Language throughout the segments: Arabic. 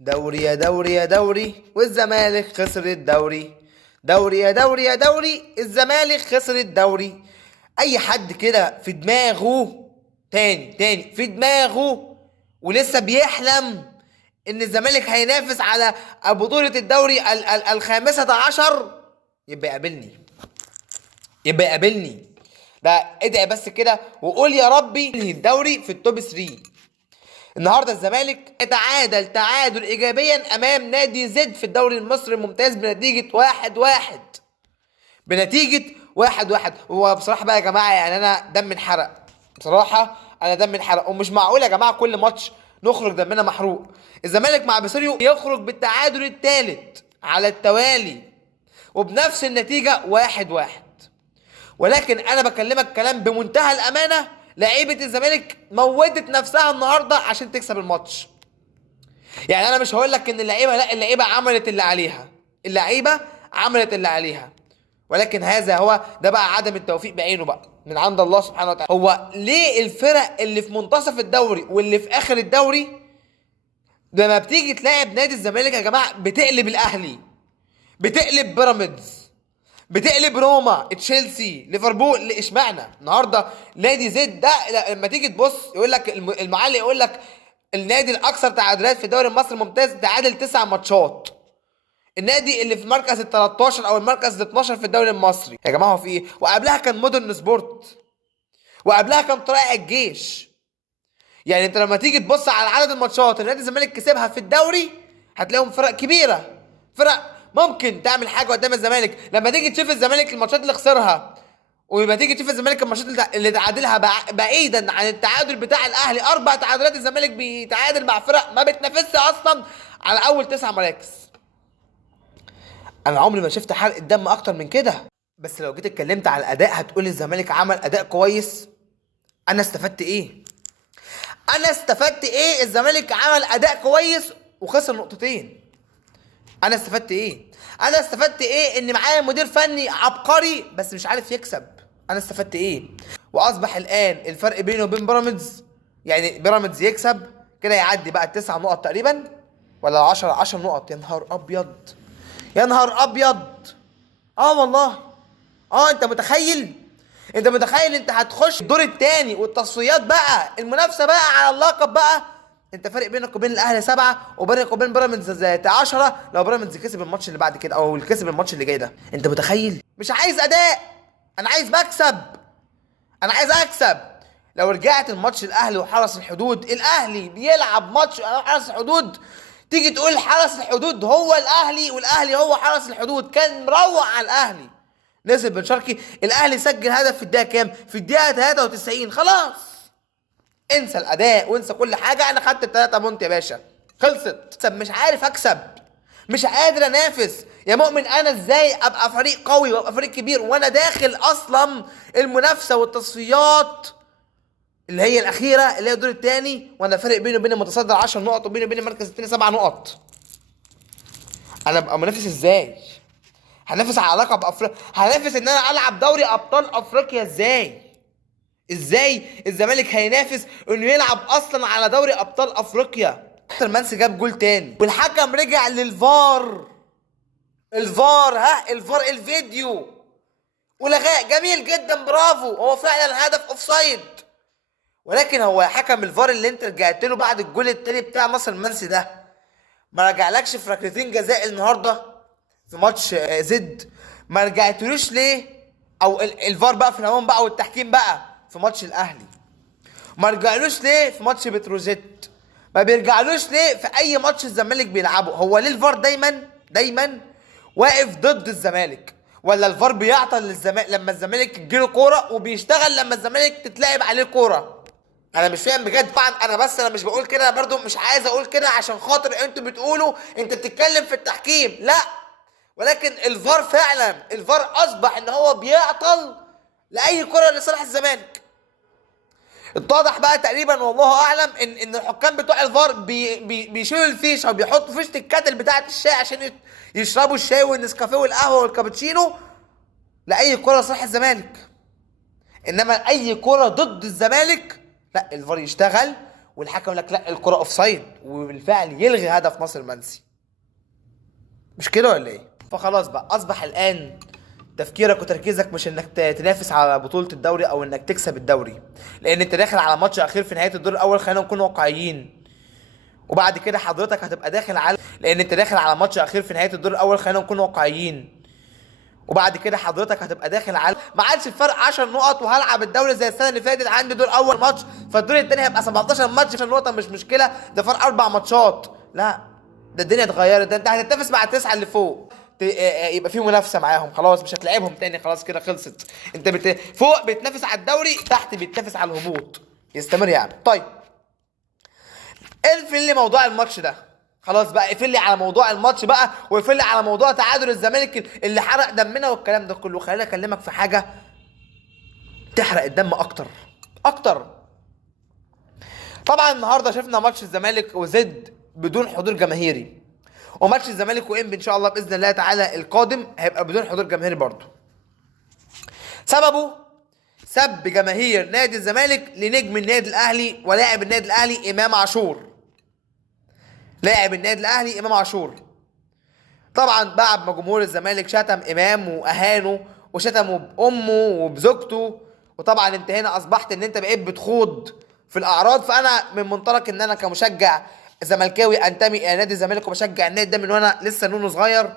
دوري يا دوري يا دوري والزمالك خسر الدوري. دوري يا دوري يا دوري الزمالك خسر الدوري. اي حد كده في دماغه تاني في دماغه ولسه بيحلم ان الزمالك هينافس على بطولة الدوري الخامسة عشر يبقى يقابلني. ده ادعي بس كده وقول يا ربي انهي الدوري في التوب 3. النهارده الزمالك تعادل ايجابيا امام نادي زد في الدوري المصري الممتاز بنتيجه 1-1. هو بصراحه بقى يا جماعه، يعني انا دم انحرق بصراحه. ومش معقول يا جماعه كل ماتش نخرج دمنا محروق. الزمالك مع بيسيريو يخرج بالتعادل الثالث على التوالي وبنفس النتيجه 1-1. ولكن انا بكلمك كلام بمنتهى الامانه، لعيبه الزمالك موتت نفسها النهارده عشان تكسب الماتش. يعني انا مش هقول لك ان اللعيبه عملت اللي عليها، ولكن ده بقى عدم التوفيق بعينه بقى من عند الله سبحانه وتعالى. هو ليه الفرق اللي في منتصف الدوري واللي في اخر الدوري لما بتيجي تلاعب نادي الزمالك يا جماعه بتقلب الاهلي، بتقلب بيراميدز، بتقلب روما، تشيلسي، ليفربول؟ اشمعنى النهارده نادي زد ده لما تيجي تبص يقول لك المعلق يقول لك النادي الاكثر تعادلات في الدوري المصري الممتاز تعادل 9 ماتشات. النادي اللي في المركز ال 13 او المركز ال 12 في الدوري المصري يا جماعه هو في ايه؟ وقبلها كان مودرن سبورت، وقبلها كان طلائع الجيش. يعني انت لما تيجي تبص على عدد الماتشات اللي نادي الزمالك كسبها في الدوري هتلاقيهم فرق كبيره، فرق ممكن تعمل حاجه قدام الزمالك. لما تيجي تشوف الزمالك الماتشات اللي خسرها، ولما تيجي تشوف الزمالك الماتشات اللي تعادلها بعيدا عن التعادل بتاع الاهلي، 4 تعادلات الزمالك بيتعادل مع فرق ما بتنافسش اصلا على اول 9 مراكز. انا عمري ما شفت حرق الدم اكتر من كده. بس لو جيت اتكلمت على الاداء هتقول الزمالك عمل اداء كويس. انا استفدت ايه؟ الزمالك عمل اداء كويس وخسر نقطتين. انا استفدت ايه ان معايا مدير فني عبقري بس مش عارف يكسب؟ انا استفدت ايه؟ واصبح الان الفرق بينه وبين بيراميدز، يعني بيراميدز يكسب كده يعدي بقى 9 نقط تقريبا ولا 10 نقط. يا نهار ابيض. والله. انت متخيل انت هتخش الدور الثاني والتصفيات بقى، المنافسه بقى على اللقب بقى. انت فارق بينك وبين الاهلي 7 وبينك وبين بيراميدز 10 لو بيراميدز كسب الماتش اللي بعد كده او كسب الماتش اللي جاي ده. انت متخيل؟ مش عايز اداء، انا عايز اكسب. لو رجعت الماتش الاهلي وحرس الحدود، الاهلي بيلعب ماتش حرس الحدود، تيجي تقول حرس الحدود هو الاهلي والاهلي هو حرس الحدود، كان مروع على الاهلي. نزل بن شرقي، الاهلي سجل هدف في الدقيقه كام؟ في الدقيقه 93. خلاص انسى الاداء وانسى كل حاجه، انا خدت ال3 بونت يا باشا، خلصت. مش عارف اكسب، مش قادر انافس يا مؤمن. انا ازاي ابقى فريق قوي وابقى فريق كبير وانا داخل اصلا المنافسه والتصفيات اللي هي الاخيره اللي هي الدور الثاني، وانا فارق بيني وبين المتصدر 10 نقط وبيني وبين المركز الثاني 7 نقط؟ انا ابقى منافس ازاي؟ هنافس على لقب هنافس ان انا العب دوري ابطال افريقيا ازاي الزمالك هينافس انه يلعب اصلا على دوري ابطال افريقيا؟ المنسي جاب جول تاني والحكم رجع للفار. الفار الفيديو ولغاه. جميل جدا، برافو، هو فعلا هدف اوفسايد. ولكن هو حكم الفار اللي انت رجعت له بعد الجول التاني بتاع مصر المنسي ده ما رجعلكش في ركلتين جزاء النهارده في ماتش زد؟ ما رجعتلوش ليه؟ او الفار بقى في العموم بقى والتحكيم بقى في ماتش الاهلي ما رجعلوش ليه في ماتش بتروجيت؟ ما بيرجعلوش ليه في اي ماتش الزمالك بيلعبه؟ هو ليه الفار دايما واقف ضد الزمالك؟ ولا الفار بيعطل للزمالك لما الزمالك تجيله كوره وبيشتغل لما الزمالك تتلعب عليه كوره؟ انا مش فاهم بجد. طبعا انا مش بقول كده برضو، مش عايز اقول كده عشان خاطر انتوا بتقولوا انت بتتكلم في التحكيم، لا. ولكن الفار فعلا اصبح ان هو بيعطل لاي كره لصالح الزمالك. اتضح بقى تقريبا والله اعلم ان الحكام بتوع الفار بيشيلوا الفيشه وبيحطوا فيشه الكاتل بتاعه الشاي عشان يشربوا الشاي والنسكافيه والقهوه والكابتشينو لاي كره لصالح الزمالك. انما اي كره ضد الزمالك لا، الفار يشتغل والحكم يقول لك لا الكره اوف سايد، وبالفعل يلغي هدف ناصر منسي. مش كده ولا ايه؟ فخلاص بقى اصبح الان تفكيرك وتركيزك مش انك تنافس على بطولة الدوري او انك تكسب الدوري، لان انت داخل على ماتش اخير في نهاية الدور الاول. خلينا نكون واقعيين. وبعد كده حضرتك هتبقى داخل على ما عادش الفرق 10 نقط وهلعب الدوري زي السنه اللي فاتت. عندي دور اول ماتش، فالدور الثاني هيبقى 17 ماتش، 10 نقطه مش مشكله، ده فرق 4 ماتشات. لا، ده الدنيا اتغيرت. ده انت هتتنافس مع التسعه اللي فوق، يبقى في منافسه معاهم. خلاص مش هتلاعبهم تاني، خلاص كده خلصت. انت فوق بتنافس على الدوري، تحت بتنافس على الهبوط. يستمر يعني. طيب اقفل لي موضوع الماتش ده، خلاص بقى اقفل لي على موضوع الماتش بقى، واقفل لي على موضوع تعادل الزمالك اللي حرق دمنا والكلام ده كله. خليني اكلمك في حاجه تحرق الدم اكتر. طبعا النهارده شفنا ماتش الزمالك وزد بدون حضور جماهيري، وماتش الزمالك وانبي ان شاء الله باذن الله تعالى القادم هيبقى بدون حضور جماهيري برضه. سببه سب جماهير نادي الزمالك لنجم النادي الاهلي ولاعب النادي الاهلي امام عاشور. لاعب النادي الاهلي امام عاشور طبعا بعد ما جمهور الزمالك شتم امام واهانه وشتمه بامه وبزوجته، وطبعا انت هنا اصبحت ان انت بقيت بتخوض في الاعراض. فانا من منطلق ان انا كمشجع زملكاوي انتمي الى نادي الزمالك وبشجع النادي ده من وانا لسه نونو صغير،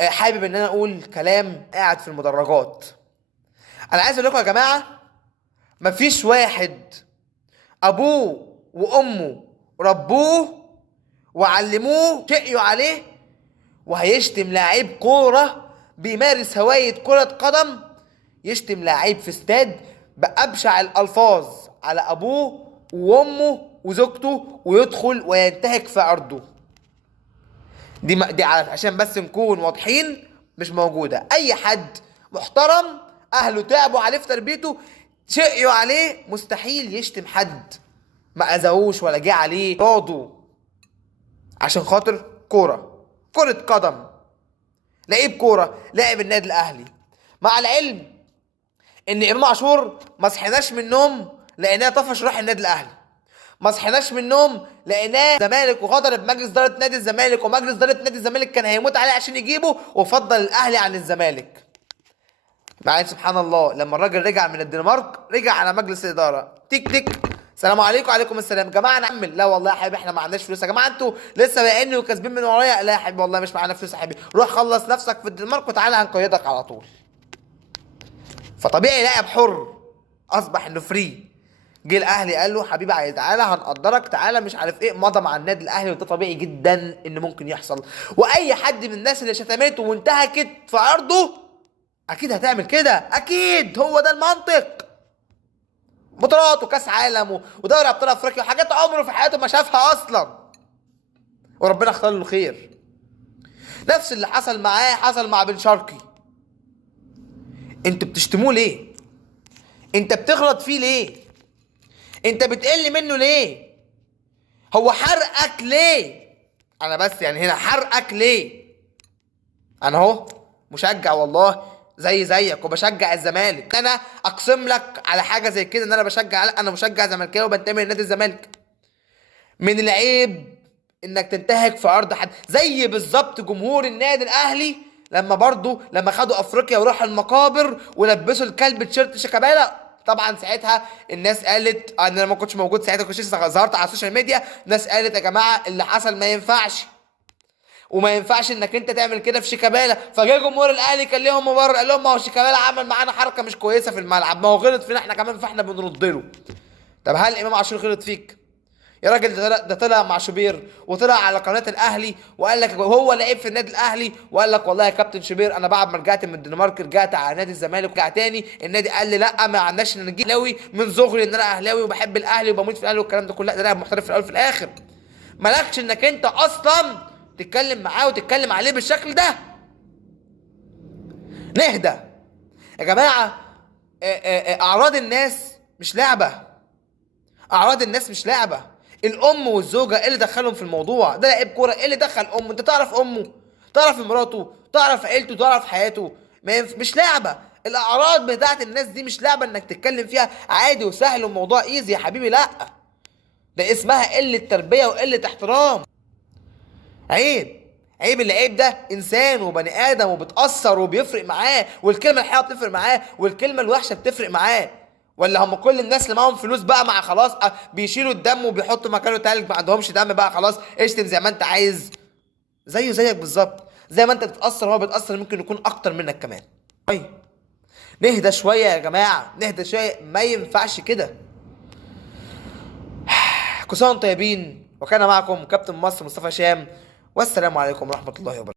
حابب ان انا اقول كلام قاعد في المدرجات. انا عايز اقول لكم يا جماعه، مفيش واحد ابوه وامه ربوه وعلموه شقيوا عليه وهيشتم لاعب كوره بيمارس هوايه كره قدم، يشتم لاعب في استاد بابشع الالفاظ على ابوه وامه وزوجته ويدخل وينتهك في عرضه. دي عشان بس نكون واضحين، مش موجوده. اي حد محترم اهله تعبوا عليه في تربيته شقيوا عليه، مستحيل يشتم حد ما اذوش ولا جه عليه راضوا عشان خاطر كرة قدم، لعيب كورة لاعب النادي الاهلي. مع العلم ان امام عاشور ما صحيناش من النوم لقيناه طفش روح النادي الاهلي، ما صحيناش من النوم لقيناه الزمالك وغدر بمجلس اداره نادي الزمالك، ومجلس اداره نادي الزمالك كان هيموت عليه عشان يجيبه وفضل الاهلي عن الزمالك. مع سبحان الله لما الراجل رجع من الدنمارك رجع على مجلس الاداره تيك تيك السلام عليكم وعليكم السلام. يا جماعه نعمل لا والله يا حبيبي احنا ما عندناش فلوس. يا جماعه انتوا لسه بايعيني وكاسبين من ورايا. لا يا حبيبي والله مش معانا فلوس. يا حبيبي روح خلص نفسك في الدنمارك وتعالى هنقيدك على طول. فطبيعي لاعب حر اصبح انه فري. جه الاهلي قال له حبيبي تعالى هنقدرك، تعالى مش عارف ايه، مضى مع النادي الاهلي. وده طبيعي جدا ان ممكن يحصل، واي حد من الناس اللي شتمته وانتهكت في عرضه اكيد هتعمل كده، اكيد هو ده المنطق. بطولات وكاس عالم ودوري ابطال افريقيا وحاجات عمره في حياته ما شافها اصلا، وربنا اختار له الخير. نفس اللي حصل معاه حصل مع بن شرقي. انتوا بتشتموه ليه؟ انت بتغلط فيه ليه؟ انت بتقل منه ليه؟ هو حرقك ليه؟ انا بس يعني هنا حرقك ليه؟ انا اهو مشجع والله زيك وبشجع الزمالك. انا اقسم لك على حاجه زي كده ان انا مشجع زملكاوي وبنتمي لنادي الزمالك. من العيب انك تنتهك في عرض حد، زي بالظبط جمهور النادي الاهلي لما خدوا افريقيا وراحوا المقابر ولبسوا الكلب تيشيرت شيكابالا. طبعا ساعتها الناس قالت انا ما كنتش موجود ساعتها، كنت لسه ظهرت على السوشيال ميديا. الناس قالت يا جماعه اللي حصل ما ينفعش، وما ينفعش انك انت تعمل كده في شيكابالا. فجاء جمهور الاهلي كان لهم مبرر، قال لهم ما هو شيكابالا عمل معانا حركه مش كويسه في الملعب، ما هو غلط فينا احنا كمان فاحنا بنرد له. طب هل امام عاشور غلط فيك؟ يا راجل ده طلع مع شوبير وطلع على قناه الاهلي وقال لك هو لعيب في النادي الاهلي، وقال لك والله يا كابتن شوبير انا بعد ما رجعت من الدنمارك رجعت على نادي الزمالك ورجع تاني النادي قال لي لا ما عندناش ان نجيب اهلاوي من صغري ان انا اهلاوي وبحب الاهلي وبموت في الاهلي والكلام ده كله. لا ده لاعب محترف في الاول وفي الاخر، مالكش انك انت اصلا تتكلم معاه وتتكلم عليه بالشكل ده. نهدى يا جماعه. اعراض الناس مش لعبه، اعراض الناس مش لعبه. الام والزوجه ايه اللي دخلهم في الموضوع ده؟ لعيب كوره ايه اللي دخل امه؟ انت تعرف امه، تعرف مراته، تعرف عيلته، تعرف حياته. مش لعبه. الاعراض بتاعت الناس دي مش لعبه انك تتكلم فيها عادي وسهل والموضوع ايزي يا حبيبي. لا ده اسمها قله تربيه وقله احترام. عيب. عيب. اللي عيب ده انسان وبني ادم وبتاثر وبيفرق معاه، والكلمه الحلوه بتفرق معاه والكلمه الوحشه بتفرق معاه. ولا هم كل الناس اللي معاهم فلوس بقى مع خلاص بيشيلوا الدم وبيحطوا مكانه تلج، ما عندهمش دم بقى خلاص اشتم زي ما انت عايز. زيه زيك بالظبط، زي ما انت بتتاثر وهو بيتاثر ممكن يكون اكتر منك كمان. طيب نهدى شويه يا جماعه، نهدى شويه، ما ينفعش كده. كل سنه وانتم طيبين، وكان معكم كابتن مصر مصطفى هشام، والسلام عليكم ورحمه الله وبركاته.